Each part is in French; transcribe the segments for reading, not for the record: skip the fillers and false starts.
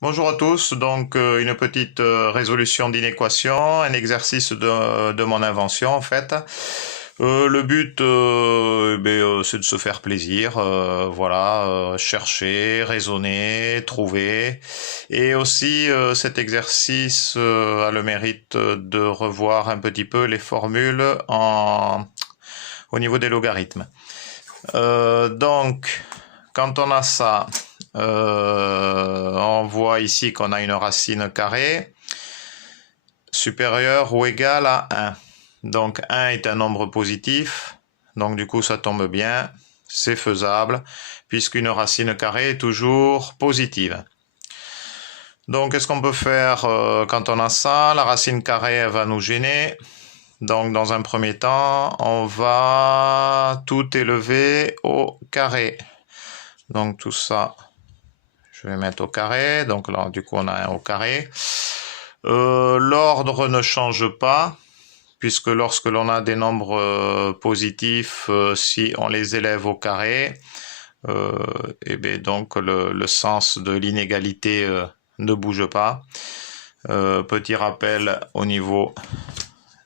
Bonjour à tous, donc une petite résolution d'inéquation, un exercice de mon invention en fait. Le but, c'est de se faire plaisir, voilà, chercher, raisonner, trouver. Et aussi, cet exercice a le mérite de revoir un petit peu les formules au niveau des logarithmes. Donc, quand on a ça, on voit ici qu'on a une racine carrée supérieure ou égale à 1. Donc 1 est un nombre positif, donc du coup ça tombe bien, c'est faisable, puisqu'une racine carrée est toujours positive. Donc qu'est-ce qu'on peut faire quand on a ça? La racine carrée elle va nous gêner. Donc dans un premier temps, on va tout élever au carré. Donc tout ça, je vais mettre au carré. Donc là, du coup, on a un au carré. L'ordre ne change pas, puisque lorsque l'on a des nombres positifs, si on les élève au carré, et bien donc le sens de l'inégalité ne bouge pas. Petit rappel au niveau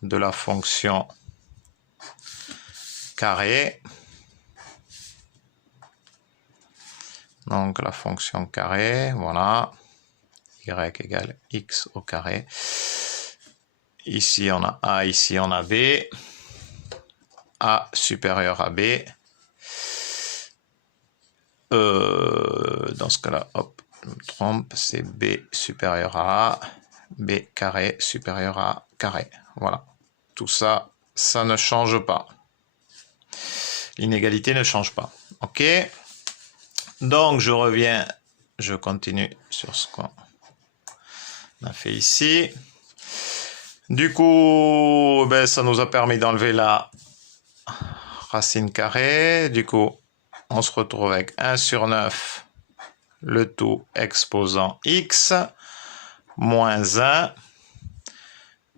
de la fonction carré. Donc la fonction carré, voilà, y égale x au carré. Ici on a a, ici on a b. A supérieur à b. Dans ce cas-là, hop, je me trompe, c'est b supérieur à a, b carré supérieur à a carré. Voilà, tout ça, ça ne change pas. L'inégalité ne change pas. Ok. Donc je reviens, je continue sur ce qu'on a fait ici. Du coup, ça nous a permis d'enlever la racine carrée. Du coup, on se retrouve avec 1 sur 9, le tout exposant x, moins 1,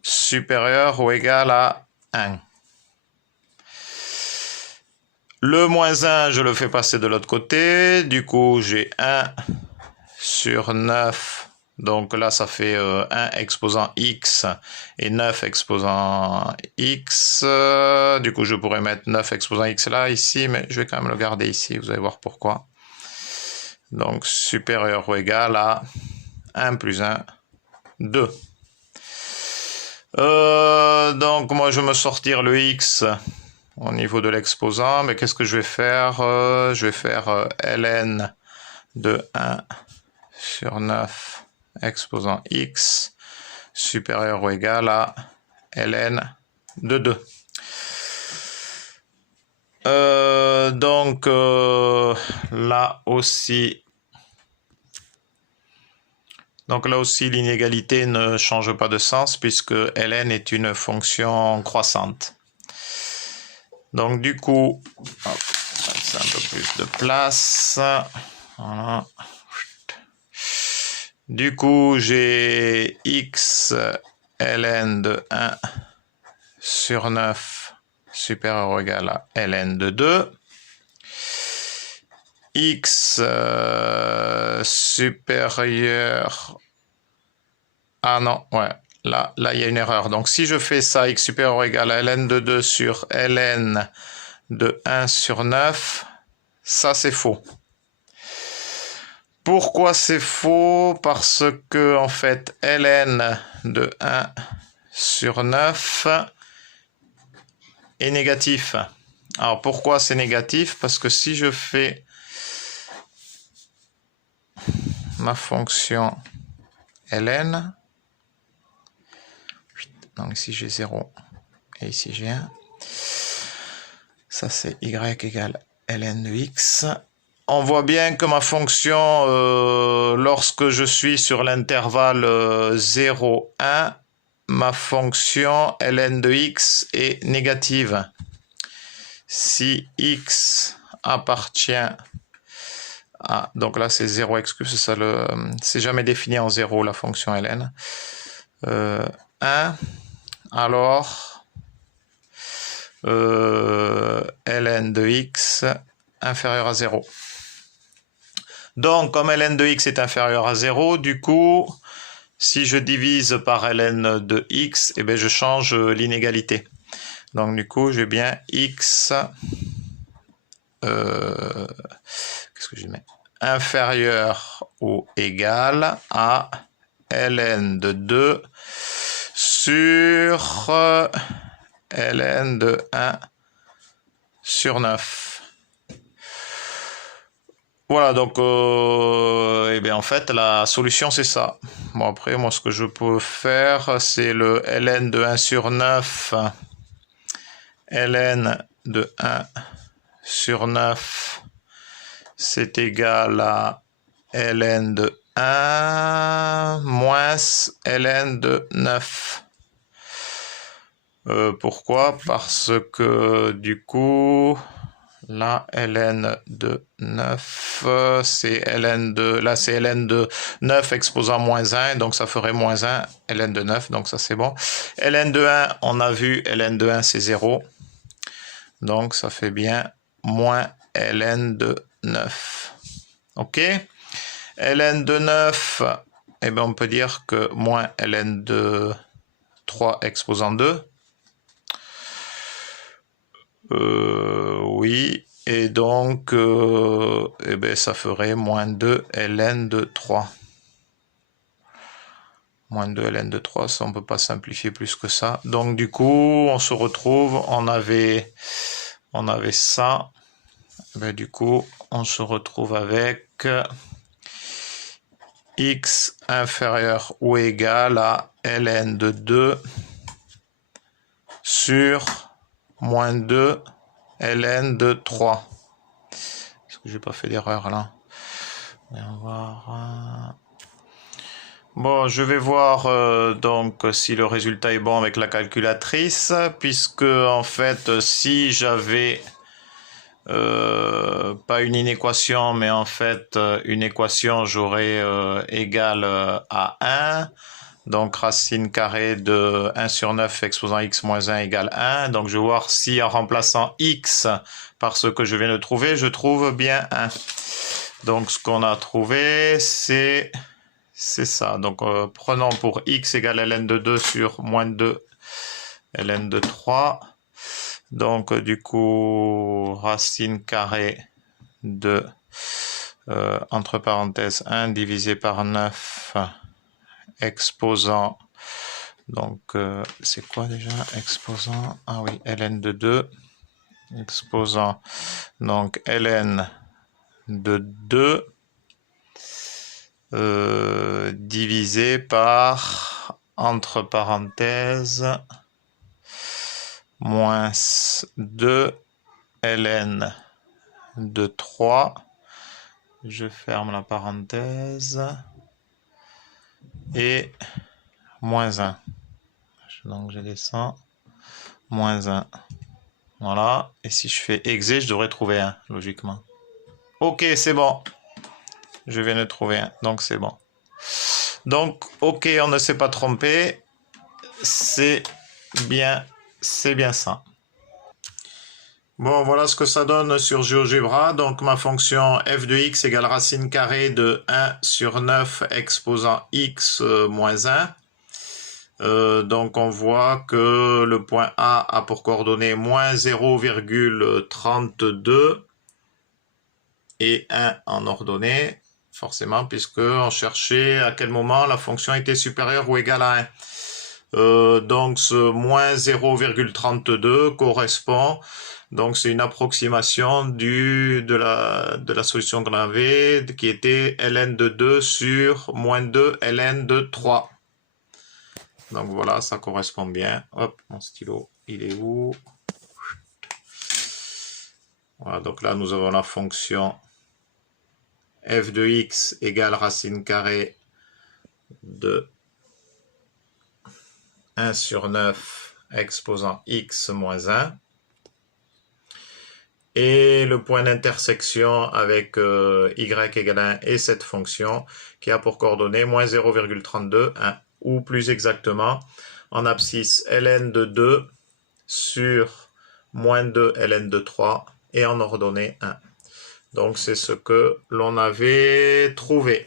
supérieur ou égal à 1. Le moins 1, je le fais passer de l'autre côté. Du coup, j'ai 1 sur 9. Donc là, ça fait 1 exposant x et 9 exposant x. Du coup, je pourrais mettre 9 exposant x là, ici, mais je vais quand même le garder ici. Vous allez voir pourquoi. Donc, supérieur ou égal à 1 plus 1, 2. Donc, moi, je vais me sortir le x au niveau de l'exposant, mais qu'est-ce que je vais faire? Je vais faire ln de 1 sur 9 exposant x supérieur ou égal à ln de 2. Donc là aussi, l'inégalité ne change pas de sens puisque ln est une fonction croissante. Donc du coup, hop, c'est un peu plus de place. Voilà. Du coup, j'ai x ln de 1 sur 9 supérieur ou égal à ln de 2. X supérieur... Ah non, ouais, là, il y a une erreur. Donc si je fais ça, x supérieur ou égal à ln de 2 sur ln de 1 sur 9, ça c'est faux. Pourquoi c'est faux? Parce que, en fait, ln de 1 sur 9 est négatif. Alors, pourquoi c'est négatif? Parce que si je fais ma fonction ln, donc ici j'ai 0 et ici j'ai 1, ça c'est y égale ln de x. On voit bien que ma fonction, lorsque je suis sur l'intervalle 0, 1, ma fonction ln de x est négative. Si x appartient à... Donc là, c'est 0 exclu, c'est jamais défini en 0, la fonction ln. 1, alors ln de x inférieur à 0. Donc, comme ln de x est inférieur à 0, du coup, si je divise par ln de x, eh bien, je change l'inégalité. Donc, du coup, j'ai bien x, qu'est-ce que je mets? Inférieur ou égal à ln de 2 sur ln de 1 sur 9. Voilà, donc, eh bien, en fait, la solution, c'est ça. Bon, après, moi, ce que je peux faire, c'est le ln de 1 sur 9, ln de 1 sur 9, c'est égal à ln de 1 moins ln de 9. Pourquoi? Parce que, du coup... Là, ln de 9, c'est ln de... Là, c'est ln de 9 exposant moins 1, donc ça ferait moins 1, ln de 9, donc ça c'est bon. Ln de 1, on a vu, ln de 1 c'est 0. Donc ça fait bien moins ln de 9. OK? Ln de 9, eh bien on peut dire que moins ln de 3 exposant 2. Oui, et donc, eh ben, ça ferait moins 2 ln de 3. Moins 2 ln de 3, ça on ne peut pas simplifier plus que ça. Donc du coup, on se retrouve, on avait ça. Ben, du coup, on se retrouve avec x inférieur ou égal à ln de 2 sur moins 2 ln de 3. Est-ce que j'ai pas fait d'erreur là? On va voir. Bon, je vais voir donc si le résultat est bon avec la calculatrice, puisque en fait, si j'avais pas une inéquation, mais en fait une équation, j'aurais égal à 1. Donc racine carrée de 1 sur 9 exposant x moins 1 égale 1. Donc je vais voir si en remplaçant x par ce que je viens de trouver, je trouve bien 1. Donc ce qu'on a trouvé, c'est ça. Donc prenons pour x égale ln de 2 sur moins 2 ln de 3. Donc du coup, racine carrée de, entre parenthèses, 1 divisé par 9 exposant, donc c'est quoi déjà exposant? Ah oui, ln de 2 exposant, donc ln de 2 divisé par, entre parenthèses, moins 2 ln de 3, je ferme la parenthèse, et moins 1. Donc je descends, moins 1. Voilà, et si je fais exé, je devrais trouver 1, logiquement. Ok, c'est bon. Je viens de trouver 1, donc c'est bon. Donc, ok, on ne s'est pas trompé. C'est bien ça. Bon, voilà ce que ça donne sur GeoGebra. Donc, ma fonction f de x égale racine carrée de 1 sur 9 exposant x moins 1. Donc, on voit que le point A a pour coordonnée moins 0,32 et 1 en ordonnée, forcément, puisqu'on cherchait à quel moment la fonction était supérieure ou égale à 1. Donc, ce moins 0,32 correspond... Donc, c'est une approximation de la solution qu'on avait, qui était ln de 2 sur moins 2 ln de 3. Donc, voilà, ça correspond bien. Hop, mon stylo, il est où? Voilà, donc là, nous avons la fonction f de x égale racine carrée de 1 sur 9 exposant x moins 1. Et le point d'intersection avec y égale 1 et cette fonction qui a pour coordonnée moins 0,32, 1, ou plus exactement en abscisse ln de 2 sur moins 2 ln de 3 et en ordonnée 1. Donc c'est ce que l'on avait trouvé.